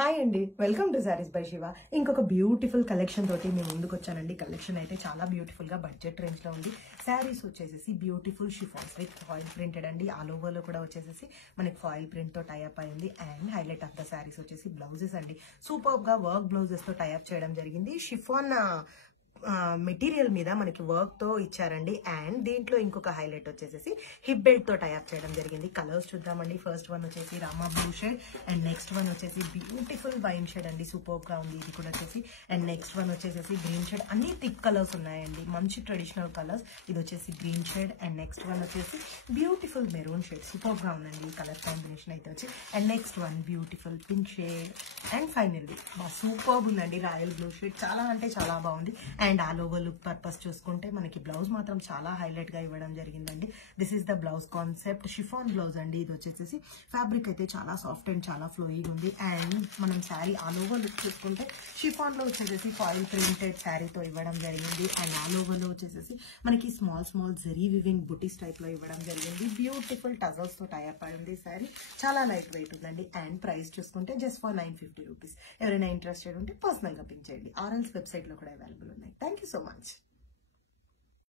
Hi అండి, welcome to saris by Shiva. ఇంకొక beautiful collection తోటి మేము ముందుకు వచ్చానండి. కలెక్షన్ అయితే చాలా బ్యూటిఫుల్ గా బడ్జెట్ రేంజ్ లో ఉంది. శారీస్ వచ్చేసి beautiful chiffons with foil printed అండి. ఆల్ ఓవర్ లో కూడా వచ్చేసి మనకి ఫాయిల్ ప్రింట్ తో టైఅప్ అయింది. And highlight of the saris వచ్చేసి బ్లౌజెస్ అండి. సూపర్ గా వర్క్ బ్లౌజెస్ తో టైఅప్ చేయడం జరిగింది. షిఫాన్ మెటీరియల్ మీద మనకి వర్క్ తో ఇచ్చారండి. అండ్ దీంట్లో ఇంకొక హైలైట్ వచ్చేసి హిప్ బెల్ట్ తో టైఅప్ చేయడం జరిగింది. కలర్స్ చూద్దామండి. ఫస్ట్ వన్ వచ్చేసి Rama blue shade and next one వచ్చేసి బ్యూటిఫుల్ వైన్ షేడ్ అండి. సూపర్ గా ఉంది ఇది కూడా వచ్చేసి. అండ్ నెక్స్ట్ వన్ వచ్చేసి గ్రీన్ షేడ్. అన్ని థిక్ కలర్స్ ఉన్నాయండి, మంచి ట్రెడిషనల్ కలర్స్. ఇది వచ్చేసి green shade and next one వచ్చేసి బ్యూటిఫుల్ మెరూన్ షేడ్. సూపర్ గా ఉందండి ఈ కలర్ కాంబినేషన్ అయితే వచ్చి. And next one beautiful pink shade and finally super ఉందండి రాయల్ బ్లూ షేడ్. చాలా అంటే చాలా బాగుంది. And all over look purpose చూసుకుంటే మనకి బ్లౌజ్ మాత్రం చాలా హైలైట్ గా ఇవ్వడం జరిగిందండి. This is the blouse concept. Chiffon blouse అండి. ఇది వచ్చేసి ఫ్యాబ్రిక్ అయితే చాలా సాఫ్ట్ అండ్ చాలా ఫ్లోయింగ్ ఉంది. అండ్ మనం శారీ ఆల్ ఓవర్ లుక్ చూసుకుంటే షిఫాన్ లో వచ్చేసి ఫాయిల్ ప్రింటెడ్ శారీతో ఇవ్వడం జరిగింది. అండ్ ఆల్ ఓవర్ లో వచ్చేసి మనకి స్మాల్ స్మాల్ జరీ వివింగ్ బుటీస్ టైప్ లో ఇవ్వడం జరిగింది. బ్యూటిఫుల్ టజల్స్ తో టైఅప్ అయింది శారీ. చాలా లైట్ వెయిట్ ఉందండి. అండ్ ప్రైస్ చూసుకుంటే జస్ట్ ఫర్ 950 రూపీస్. ఎవరైనా ఇంట్రెస్టెడ్ ఉంటే పర్సనల్ గా పింక్ చేయండి. ఆర్ఎల్స్ వెబ్సైట్ లో కూడా అవైలబుల్ ఉన్నాయి. Thank you so much.